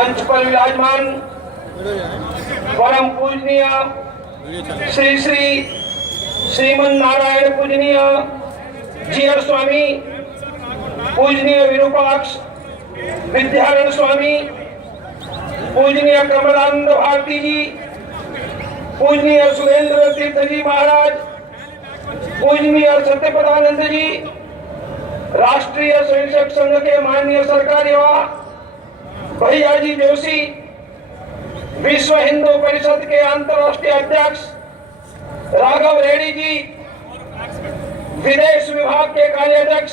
मंच पर विराजमान परम पूजनीय श्री श्री श्रीमन नारायण पूजनीय जीयर स्वामी, पूजनीय विरूपाक्ष विद्यारण स्वामी, पूजनीय कमलानंद भारती जी, पूजनीय सुरेंद्र तीर्थ जी महाराज, पूजनीय सत्यपदानंद जी, राष्ट्रीय स्वयंसेवक संघ के माननीय सरकारी भैया जी जोशी, विश्व हिंदू परिषद के अंतर्राष्ट्रीय अध्यक्ष राघव रेड्डी जी, विदेश विभाग के कार्याध्यक्ष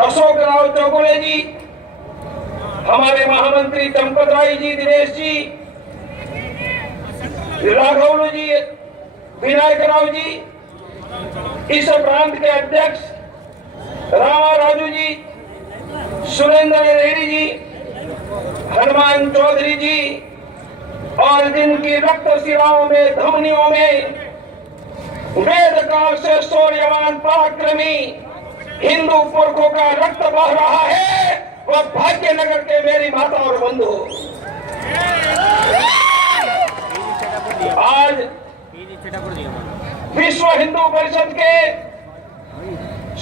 अशोक राव चौगुले जी, हमारे महामंत्री चंपत राय जी, दिनेश जी, राघवलू जी, विनायक राव जी, इस प्रांत के अध्यक्ष रामा राजू जी, सुरेंद्र रेड्डी जी, हनुमान चौधरी जी, और जिनकी रक्त शिराओं में धमनियों में वेद काल से शौर्यवान पराक्रमी हिंदू पुरखों का रक्त बह रहा है, वह भाग्यनगर के मेरी माता और बंधु। आज विश्व हिंदू परिषद के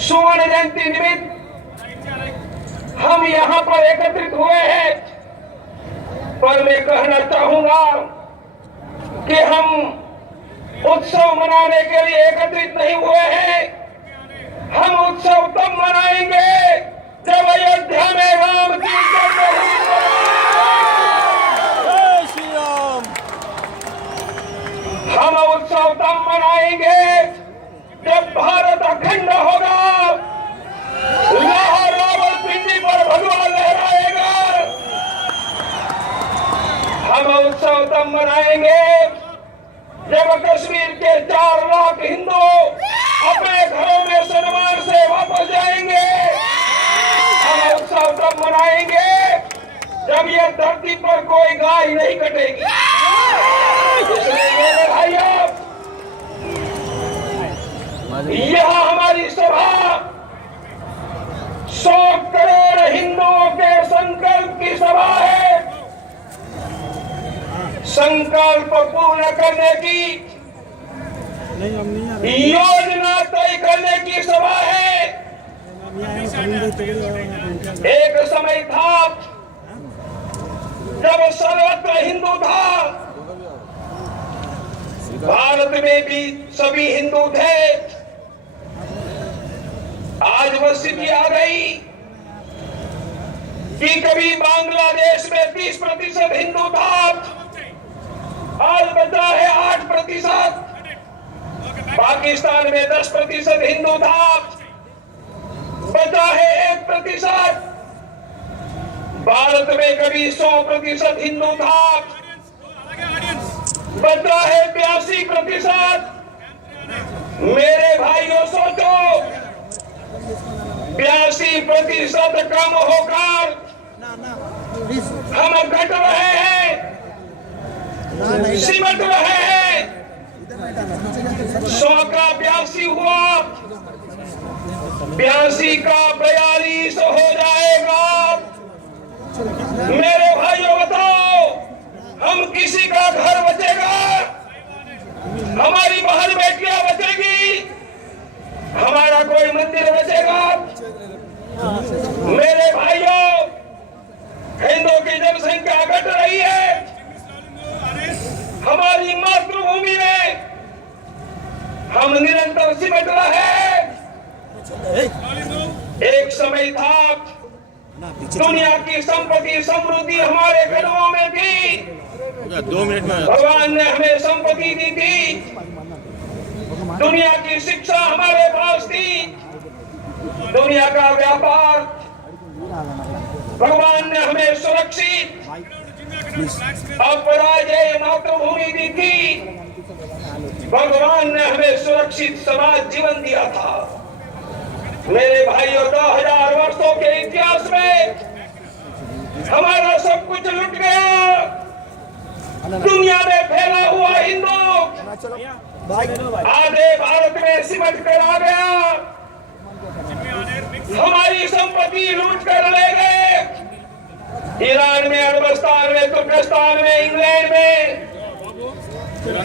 सुवर्ण जयंती निमित्त हम यहाँ पर एकत्रित हुए हैं, पर मैं कहना चाहूंगा कि हम उत्सव मनाने के लिए एकत्रित नहीं हुए हैं। हम उत्सव तब मनाएंगे जब अयोध्या में राम की हम उत्सव तब मनाएंगे जब भारत अखंड होगा, लाहौर रावलपिंडी पर भगवा लहराएगा। हम उत्सव तब मनाएंगे जब कश्मीर के 4 लाख हिंदू अपने घरों में सम्मान से वापस जाएंगे। हम उत्सव तब मनाएंगे जब यह धरती पर कोई गाय नहीं कटेगी। इसलिए मेरे भाइयों, यह हमारी सभा 100 करोड़ हिंदुओं के संकल्प की सभा है। संकल्प पूर्ण करने की योजना तय करने की सभा है। एक समय था जब सर्वत्र हिंदू था, भारत में भी सभी हिंदू थे। आज वह स्थिति आ गई कि कभी बांग्लादेश में 30% हिंदू था, आज बचा है 8%। पाकिस्तान में 10% हिंदू था, बचा है 1%। भारत में कभी 100% हिंदू था, बचा है 82%। मेरे भाइयों सोचो, 82% कम होकर हम घट रहे हैं, सिमट रहे हैं। 100 का 82 हुआ, 82 का 42 हो जाएगा। मेरे भाइयों बताओ, हम किसी का घर बचेगा, हमारी बहन बेटियां बचेगी, हमारा कोई मंदिर बचेगा? मेरे भाइयों, हिंदुओं की जनसंख्या घट रही है। हमारी मातृभूमि में हम निरंतर सिमट रहे हैं। एक समय था दुनिया की संपत्ति समृद्धि हमारे घरों में थी। 2 मिनट में भगवान ने हमें संपत्ति दी थी। दुनिया की शिक्षा हमारे पास थी। दुनिया का व्यापार भगवान ने हमें सुरक्षित अपराजय मातृभूमि दी थी। भगवान ने हमें सुरक्षित समाज जीवन दिया था। मेरे भाइयों, 2000 वर्षों के इतिहास में हमारा सब कुछ लुट गया। दुनिया में फैला हुआ हिंदू आधे भारत में सिमट कर आ गया। हमारी संपत्ति लूट कर ले गए। ईरान में, अरबस्तान में, तुर्कस्तान में, इंग्लैंड में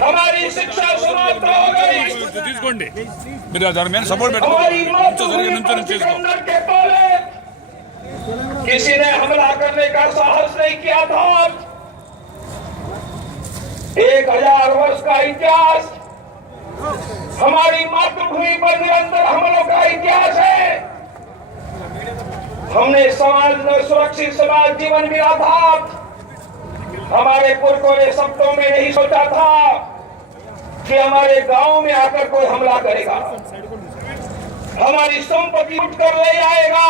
हमारी शिक्षा समाप्त हो गई। తీసుకోండి మీరు దాని మీద సపోర్ట్ हमारी పెట్టుకోండి कन्नड़ के पहले किसी ने हमला करने का साहस नहीं किया था। 1000 वर्ष का इतिहास, हमारी मातृभूमि पर निरंतर हमलों का इतिहास है। हमने समाज में सुरक्षित समाज जीवन मिला था। हमारे पुरखों ने सपनों में नहीं सोचा था कि हमारे गांव में आकर कोई हमला करेगा, हमारी संपत्ति उठकर ले जाएगा।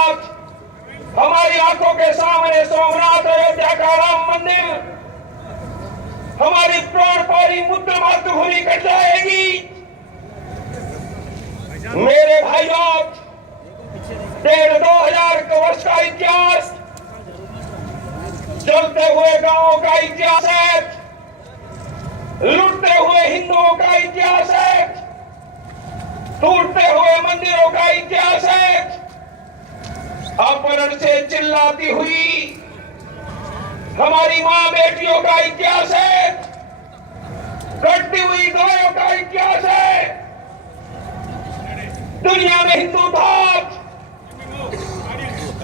हमारी आंखों के सामने सोमनाथ, अयोध्या का राम मंदिर, हमारी प्राण प्यारी मुद्रा मातृभूमि कट जाएगी। मेरे भाइयों, 1500 वर्ष का इतिहास, जलते हुए गांवों का इतिहास है, लुटते हुए हिंदुओं का इतिहास है, टूटते हुए मंदिरों का इतिहास है, अपहरण से चिल्लाती हुई हमारी मां बेटियों का इतिहास है, कटती हुई गायों का इतिहास है। दुनिया में हिंदू था,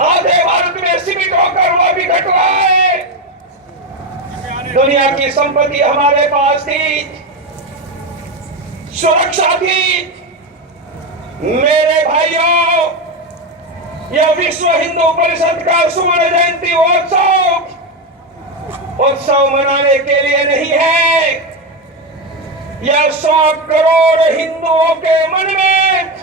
आधे भारत में सीमित होकर वह भी घट रहा है। दुनिया की संपत्ति हमारे पास थी, सुरक्षा थी। मेरे भाइयों, यह विश्व हिंदू परिषद का स्वर्ण जयंती उत्सव मनाने के लिए नहीं है। यह 100 करोड़ हिंदुओं के मन में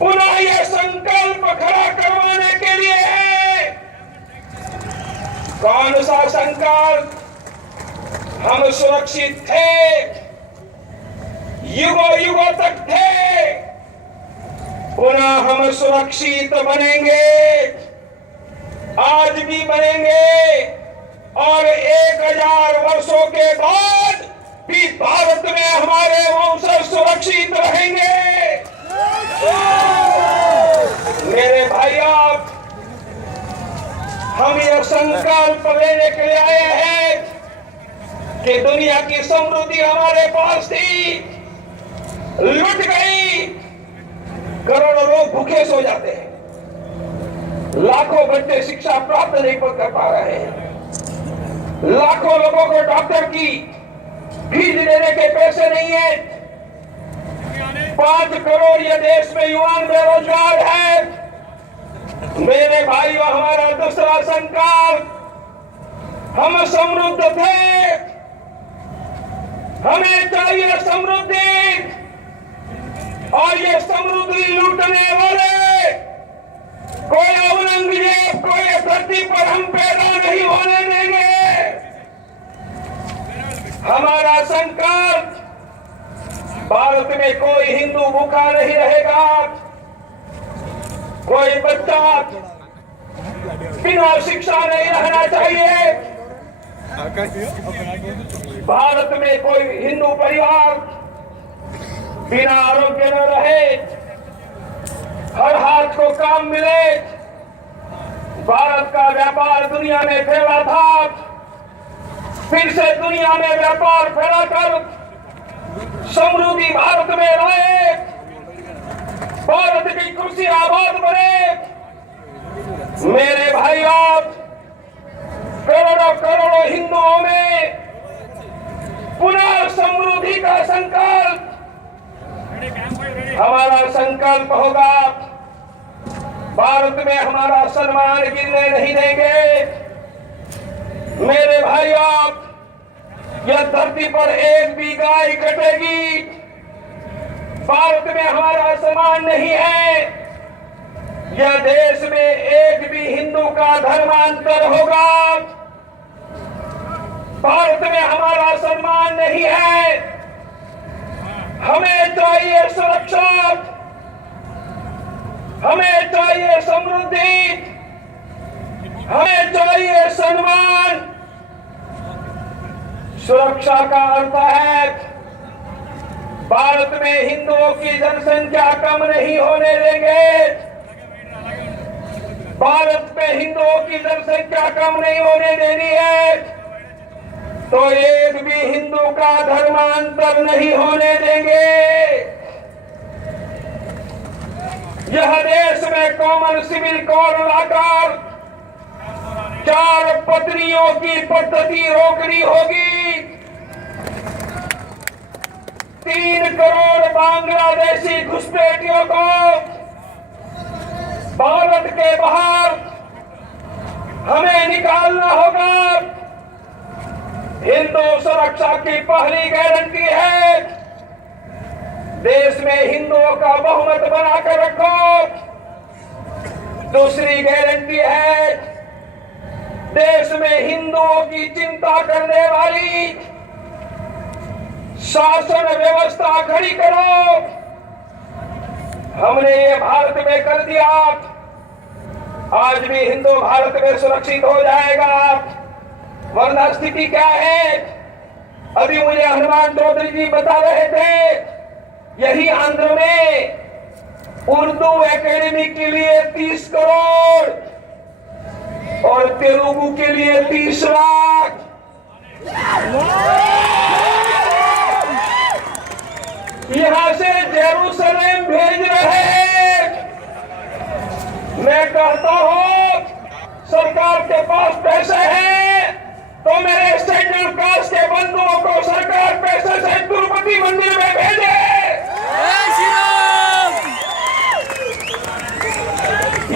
पुनः यह संकल्प खड़ा करवाने के लिए है। कौन सा संकल्प? हम सुरक्षित थे, युगों युगों तक थे, पुनः हम सुरक्षित बनेंगे, आज भी बनेंगे, और 1000 वर्षों के बाद भी भारत में हमारे वंशज सुरक्षित रहेंगे। मेरे भाइयों, हम यह संकल्प लेने के लिए आए हैं कि दुनिया की समृद्धि हमारे पास थी, लुट गई। करोड़ों लोग भूखे सो जाते हैं, लाखों बच्चे शिक्षा प्राप्त नहीं कर पा रहे हैं, लाखों लोगों को डॉक्टर की फीस देने के पैसे नहीं है। 5 करोड़ ये देश में युवान बेरोजगार है। मेरे भाइयों, हमारा दूसरा संकल्प, हम समृद्ध थे, हमें चाहिए समृद्धि, और ये समृद्धि लूटने वाले कोई औरंगजेब को ये धरती पर हम पैदा नहीं होने देंगे। हमारा संकल्प, भारत में कोई हिंदू भूखा नहीं रहेगा, कोई बच्चा बिना शिक्षा नहीं रहना चाहिए, भारत में कोई हिंदू परिवार बिना आरोग्य न रहे, हर हाथ को काम मिले। भारत का व्यापार दुनिया में फैला था, फिर से दुनिया में व्यापार फैलाकर समृद्धि भारत में रहे, भारत की कृषि आबाद बने। मेरे भाइयों, करोड़ों करोड़ों हिंदुओं में पुनः समृद्धि का संकल्प, हमारा संकल्प होगा, भारत में हमारा सम्मान गिरने नहीं देंगे। मेरे भाइयों, यह धरती पर एक भी गाय कटेगी, भारत में हमारा सम्मान नहीं है। यह देश में एक भी हिंदू का धर्मांतर होगा, भारत में हमारा सम्मान नहीं है। हमें चाहिए सुरक्षा, हमें चाहिए समृद्धि, हमें चाहिए सम्मान। सुरक्षा का अर्थ है भारत में हिंदुओं की जनसंख्या कम नहीं होने देंगे, भारत में हिंदुओं की जनसंख्या कम नहीं होने देनी है, तो एक भी हिंदू का धर्मांतर नहीं होने देंगे। यह देश में कॉमन सिविल कोड लाकर 4 पत्नियों की पद्धति रोकनी होगी। 3 करोड़ बांग्लादेशी घुसपैठियों को भारत के बाहर हमें निकालना होगा। हिंदू सुरक्षा की पहली गारंटी है देश में हिंदुओं का बहुमत बनाकर रखो। दूसरी गारंटी है देश में हिंदुओं की चिंता करने वाली शासन व्यवस्था खड़ी करो। हमने ये भारत में कर दिया, आज भी हिंदू भारत में सुरक्षित हो जाएगा। वरना स्थिति क्या है? अभी मुझे हनुमान चौधरी जी बता रहे थे, यही आंध्र में उर्दू एकेडमी के लिए 30 करोड़ और तेलुगु के लिए 30 लाख। यहां से जेरूसलेम भेज रहे हैं। मैं कहता हूं सरकार के पास पैसे हैं तो मेरे शेड्यूल कास्ट के बंधुओं को सरकार पैसे से तिरुपति मंदिर में भेजे।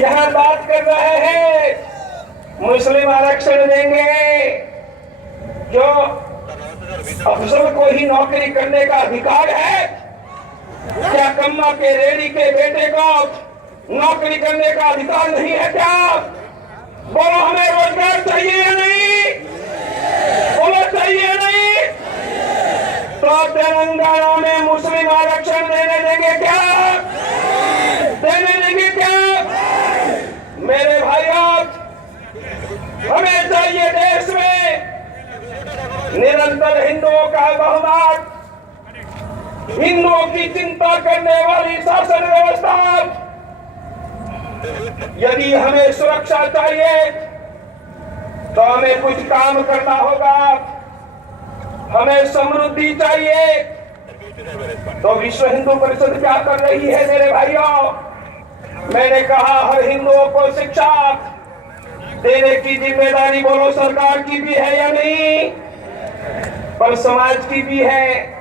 यहां बात कर रहे हैं मुस्लिम आरक्षण देंगे, जो अफसर को ही नौकरी करने का अधिकार है। क्या कम्मा के रेडी के बेटे को नौकरी करने का अधिकार नहीं है क्या? बोलो, हमें रोजगार चाहिए या नहीं? बोलो, चाहिए नहीं? तो तेलंगाना में मुस्लिम आरक्षण देने देंगे क्या? देने देंगे क्या? मेरे भाइयों, हमें चाहिए देश में निरंतर हिंदुओं का बहुमत, हिंदुओं की चिंता करने वाली शासन व्यवस्था। यदि हमें सुरक्षा चाहिए तो हमें कुछ काम करना होगा। हमें समृद्धि चाहिए तो विश्व हिंदू परिषद क्या कर रही है मेरे भाइयों? मैंने कहा हर हिंदुओं को शिक्षा देने की जिम्मेदारी बोलो सरकार की भी है या नहीं? पर समाज की भी है।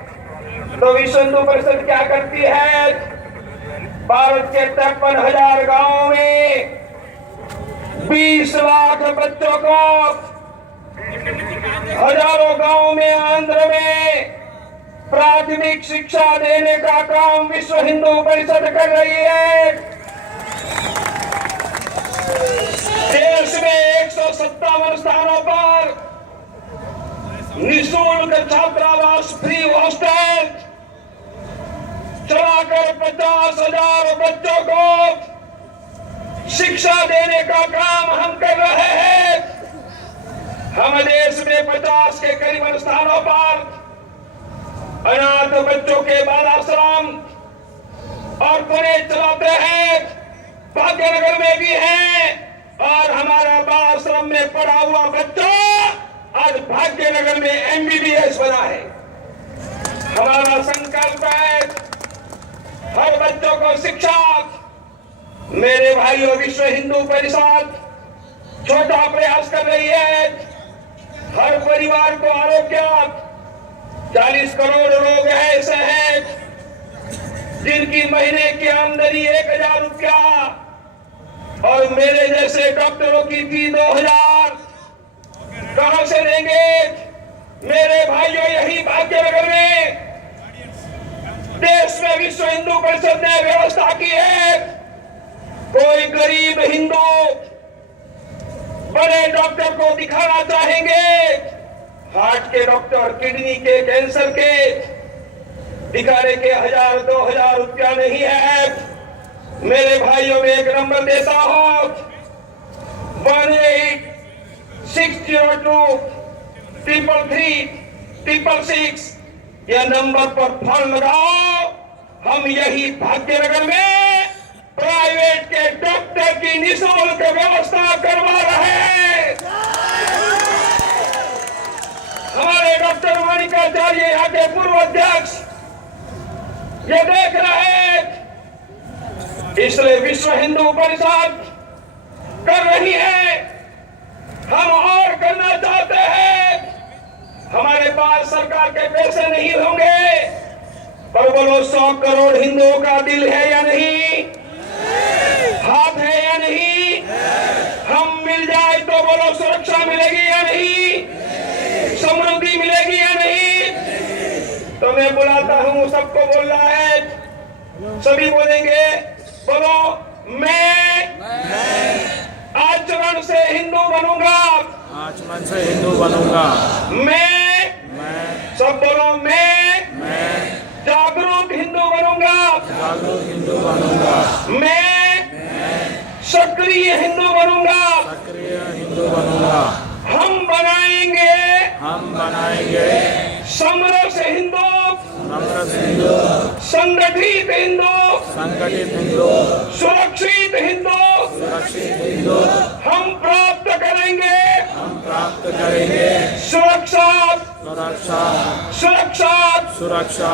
तो विश्व हिंदू परिषद क्या करती है? भारत के 53,000 गांवों में 20 लाख बच्चों को, हजारों गांवों में आंध्र में प्राथमिक शिक्षा देने का काम विश्व हिंदू परिषद कर रही है। देश में 157 स्थानों पर निःशुल्क छात्रावास, फ्री हॉस्टल चलाकर 50,000 बच्चों को शिक्षा देने का काम हम कर रहे हैं। हम देश में 50 के करीबन स्थानों पर अनाथ बच्चों के बाल आश्रम और कॉलेज चलाते हैं। भाग्यनगर में भी है और हमारा बाल आश्रम में पढ़ा हुआ बच्चा आज भाग्यनगर में MBBS बना है। हमारा संकल्प है हर बच्चों को शिक्षा। मेरे भाइयों, विश्व हिंदू परिषद छोटा प्रयास कर रही है। हर परिवार को आरोग्य, 40 करोड़ लोग ऐसे हैं जिनकी महीने की आमदनी 1,000 रुपया और मेरे जैसे डॉक्टरों की फी 2,000 कहां से देंगे? मेरे भाइयों, यही भाग्यनगर में देश में विश्व हिंदू परिषद ने व्यवस्था की है। कोई गरीब हिंदू बड़े डॉक्टर को दिखाना चाहेंगे, हार्ट के डॉक्टर, किडनी के, कैंसर के, दिखाने के 1,000-2,000 रुपया नहीं है। मेरे भाइयों, में एक नंबर देता हूं, 18-602-333-666 यह नंबर पर फोन लगाओ। हम यही भाग्यनगर में प्राइवेट के डॉक्टर की की निःशुल्क व्यवस्था करवा रहे हैं। हमारे डॉक्टर माणिकाचार्य यहाँ के पूर्व अध्यक्ष ये देख रहे हैं, इसलिए विश्व हिंदू परिषद कर रही है। हम और करना चाहते हैं। हमारे पास सरकार के पैसे नहीं होंगे, पर बोलो 100 करोड़ हिंदुओं का दिल है या नहीं, हाथ है या नहीं। हम मिल जाए तो बोलो सुरक्षा मिलेगी या नहीं, समृद्धि मिलेगी या नहीं। तो मैं बुलाता हूं, सबको बोलना है, सभी बोलेंगे, बोलो मैं आचरण से हिंदू बनूंगा, आचमन से हिंदू बनूंगा। मैं सब बोलो, मैं जागरूक हिंदू बनूंगा, जागरूक हिंदू बनूंगा। मैं सक्रिय हिंदू बनूंगा। सक्रिय हिंदू बनूंगा। हम बनाएंगे समरस हिंदू, समरस हिंदू, संगठित हिंदू, संगठित हिंदू, सुरक्षित हिंदू। सुरक्षित हिंदू हम प्राप्त करेंगे, हम प्राप्त करेंगे। सुरक्षा, सुरक्षा, सुरक्षा, सुरक्षा,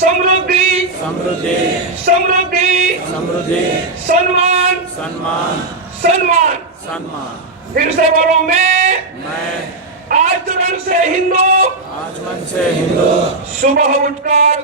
समृद्धि, समृद्धि, समृद्धि, समृद्धि, सम्मान, सम्मान, सम्मान। सम्मान। फिर से बोलो, मैं आचरण से हिंदू, आचमन से हिंदू। सुबह उठकर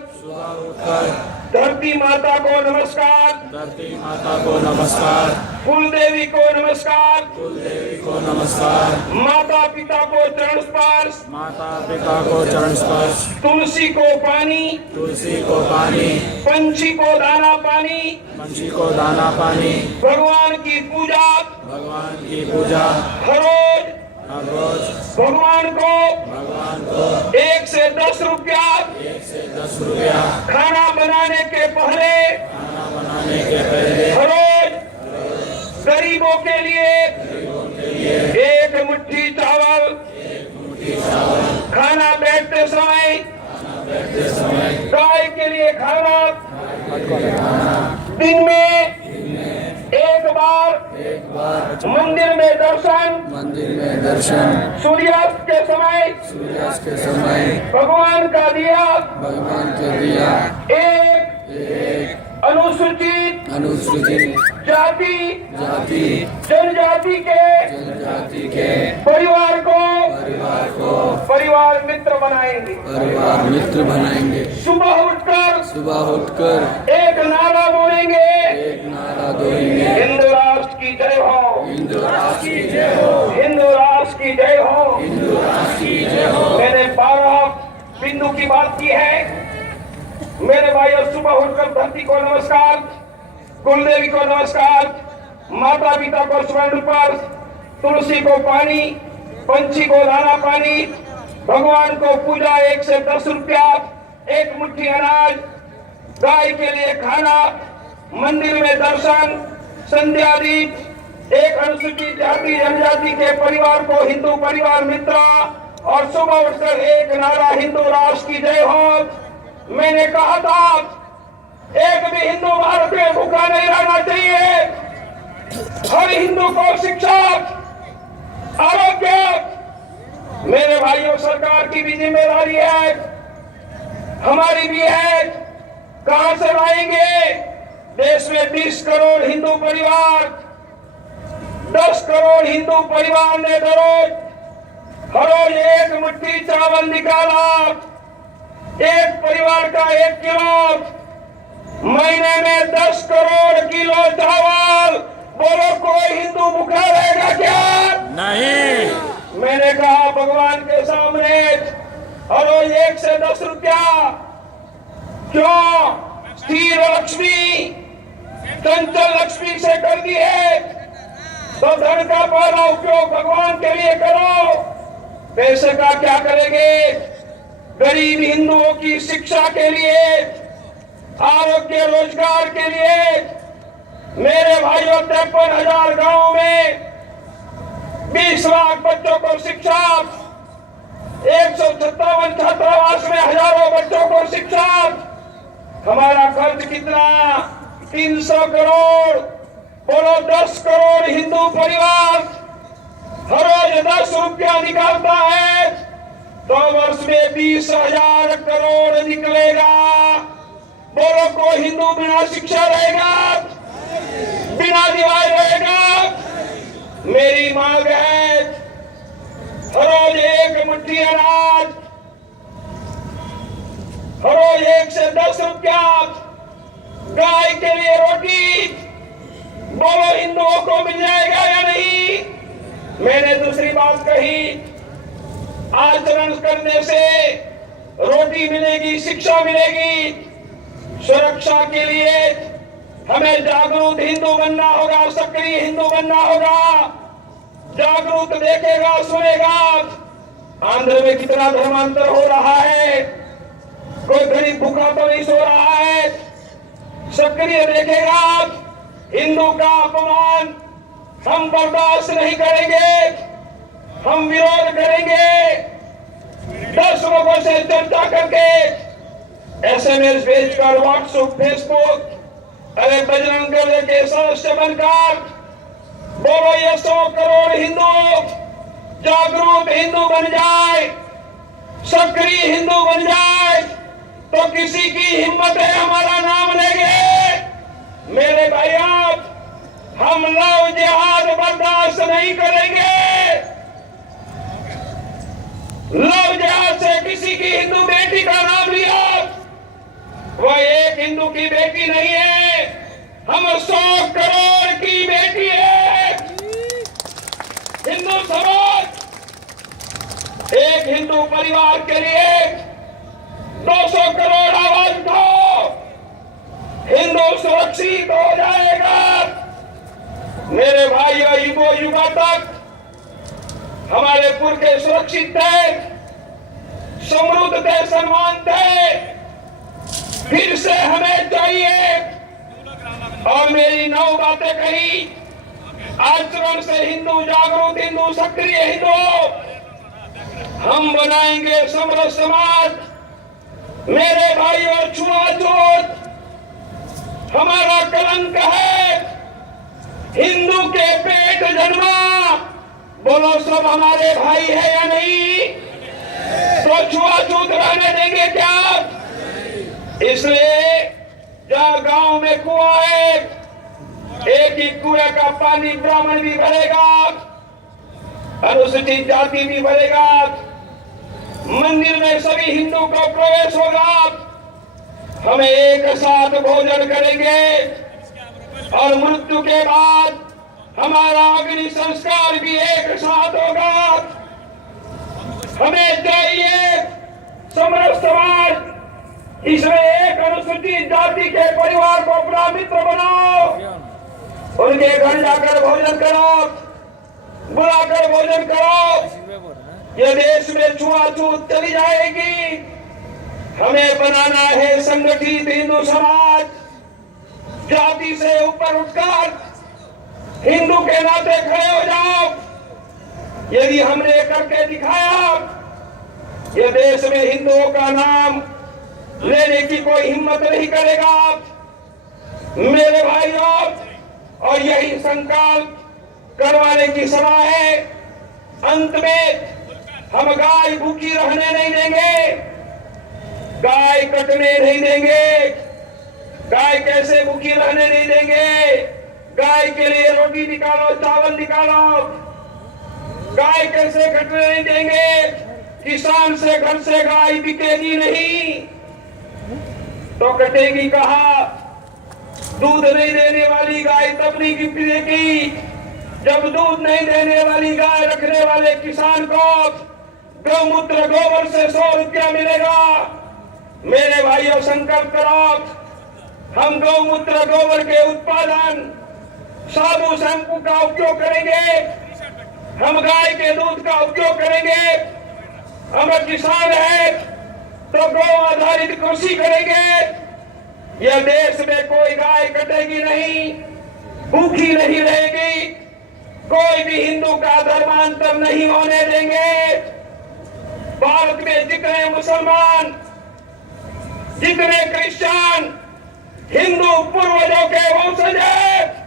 धरती माता को नमस्कार, धरती माता को नमस्कार, कुल देवी को नमस्कार, कुल देवी को नमस्कार, माता पिता को चरण स्पर्श, माता पिता को चरण स्पर्श, तुलसी को पानी, तुलसी को पानी, पंछी को दाना पानी, पंछी को दाना पानी, भगवान की पूजा, भगवान की पूजा हर रोज हर रोज भगवान को 1 से 10 रुपया 1 से 10 रुपया खाना बनाने के पहले, खाना बनाने के पहले हर रोज गरीबों के लिए 1 मुट्ठी चावल खाना बैठते समय, गाय के लिए खाना, दिन में एक बार मंदिर में दर्शन, सूर्यास्त के समय भगवान का दिया, एक अनुसूचित जाति जनजाति के परिवार को परिवार मित्र बनाएंगे। सुबह उठकर एक नारा बोलेंगे, हिंदू राष्ट्र की जय हो, हिंदू राष्ट्र की जय हो। मैंने 12 बिंदु की बात की है। मेरे भाइयों, सुबह उठकर धरती को नमस्कार, कुल देवी को नमस्कार, माता पिता को स्वर्ण स्पर्श, तुलसी को पानी, पंछी को दाना पानी, भगवान को पूजा 1 से 10 रुपया, 1 मुट्ठी अनाज, गाय के लिए खाना, मंदिर में दर्शन, संध्या दीप, एक अनुसूचित जाति जनजाति के परिवार को हिंदू परिवार मित्र, और सुबह उठकर एक नारा, हिंदू राष्ट्र की जय हो। मैंने कहा था, एक भी हिंदू भारत में भूखा नहीं रहना चाहिए। हर हिंदू को शिक्षा, आरोग्य, मेरे भाइयों, सरकार की भी जिम्मेदारी है, हमारी भी है। कहां से लाएंगे? देश में 20 करोड़ हिंदू परिवार, 10 करोड़ हिंदू परिवार ने हर रोज 1 मुट्ठी चावल निकाला, एक परिवार का 1 किलो, महीने में 10 करोड़ किलो चावल। बोलो, कोई हिंदू भूखा रहेगा क्या? नहीं। मैंने कहा, भगवान के सामने हर रोज 1 से 10 रुपया। क्यों? स्थिर लक्ष्मी चंचल लक्ष्मी से कर दी है, तो धन का पहला उपयोग भगवान के लिए करो। पैसे का क्या करेंगे? गरीब हिंदुओं की शिक्षा के लिए, आरोग्य, रोजगार के लिए। मेरे भाइयों, 53,000 गांव में 20 लाख बच्चों को शिक्षा, 157 छात्रावास में हजारों बच्चों को शिक्षा। हमारा खर्च कितना? 300 करोड़। बोलो, 10 10 करोड़ हिंदू परिवार हर रोज 10 रुपया निकालता है तो वर्ष में 20,000 करोड़ निकलेगा। बोलो, कोई हिंदू बिना शिक्षा रहेगा, बिना दिवाई रहेगा? मेरी मांग है, हर रोज 1 मुट्ठी अनाज, हर रोज 1 से 10 रुपया, गाय के लिए रोटी, बोलो हिंदुओं को मिल जाएगा या नहीं? मैंने दूसरी बात कही, आचरण करने से रोटी मिलेगी, शिक्षा मिलेगी। सुरक्षा के लिए हमें जागरूक हिंदू बनना होगा, सक्रिय हिंदू बनना होगा। जागरूक देखेगा, सुनेगा। आंध्र में कितना धर्मांतर हो रहा है, कोई गरीब भूखा तो नहीं सो रहा है। सक्रिय देखेगा, हिंदू का अपमान हम बर्दाश्त नहीं करेंगे, हम विरोध करेंगे। 10 लोगों से चर्चा करके, SMS भेजकर, व्हाट्सएप, फेसबुक, अरे बजरंग दल के सदस्य बनकर बोलो, ये 100 करोड़ हिंदू जागरूक हिंदू बन जाए, सक्रिय हिंदू बन जाए तो किसी की हिम्मत है हमारा नाम लेंगे। मेरे भाइयों, हम लव जिहाद बर्दाश्त नहीं करेंगे। लव जिहाद से किसी की हिंदू बेटी का नाम लिया, वह एक हिंदू की बेटी नहीं है, हम 100 करोड़ की बेटी है। हिंदू समाज एक हिंदू परिवार के लिए 200 करोड़ आवाज दो, हिंदू सुरक्षित हो जाएगा। मेरे भाइयों, युगों युगों तक हमारे पुरखे सुरक्षित थे, समृद्ध थे, सम्मान थे। फिर से हमें चाहिए, और मेरी 9 बातें कही, आचरण से हिंदू जागरूक हिंदू, सक्रिय हिंदू, हम बनाएंगे समृद्ध समाज। मेरे भाइयों, छुआछूत हमारा कलंक है। हिंदू के पेट जन्मा, बोलो सब हमारे भाई है या नहीं? तो छुआछूत रहने देंगे क्या? इसलिए जहाँ गांव में कुआं है, एक ही कुएं का पानी ब्राह्मण भी भरेगा, अनुसूचित जाति भी भरेगा। मंदिर में सभी हिंदू को प्रवेश होगा। हमें एक साथ भोजन करेंगे और मृत्यु के बाद हमारा अग्नि संस्कार भी एक साथ होगा। हमें चाहिए समृद्ध समाज। इसमें एक अनुसूचित जाति के परिवार को अपना मित्र बनाओ, उनके घर जाकर भोजन करो, बुलाकर भोजन करो। यह देश में छुआछूत चली जाएगी। हमें बनाना है संगठित हिंदू समाज। जाति से ऊपर उठकर हिंदू के नाते खड़े हो जाओ। यदि हमने करके दिखाया, यह देश में हिंदुओं का नाम लेने की कोई हिम्मत नहीं करेगा। मेरे भाइयों, और यही संकल्प करवाने की सभा है। अंत में हम गाय भूखी रहने नहीं देंगे, गाय कटने नहीं देंगे। गाय कैसे भूखी रहने नहीं देंगे? गाय के लिए रोटी निकालो, चावल निकालो। गाय कैसे कटने नहीं देंगे? किसान से घर से गाय बिकेगी नहीं तो कटेगी कहाँ? दूध नहीं देने वाली गाय तब नहीं बिकेगी जब दूध नहीं देने वाली गाय रखने वाले किसान को गौमूत्र गोबर से 100 रुपया मिलेगा। मेरे भाइयों, संकल्प करो, हम गौमूत्र गोबर के उत्पादन, साबु शैम्पू का उपयोग करेंगे, हम गाय के दूध का उपयोग करेंगे। हम किसान है तो गौ आधारित कृषि करेंगे। यह देश में कोई गाय कटेगी नहीं, भूखी नहीं रहेगी। कोई भी हिंदू का धर्मांतर नहीं होने देंगे। भारत में जितने मुसलमान, जितने क्रिश्चियन, हिंदू पूर्वजों के वंशज हैं,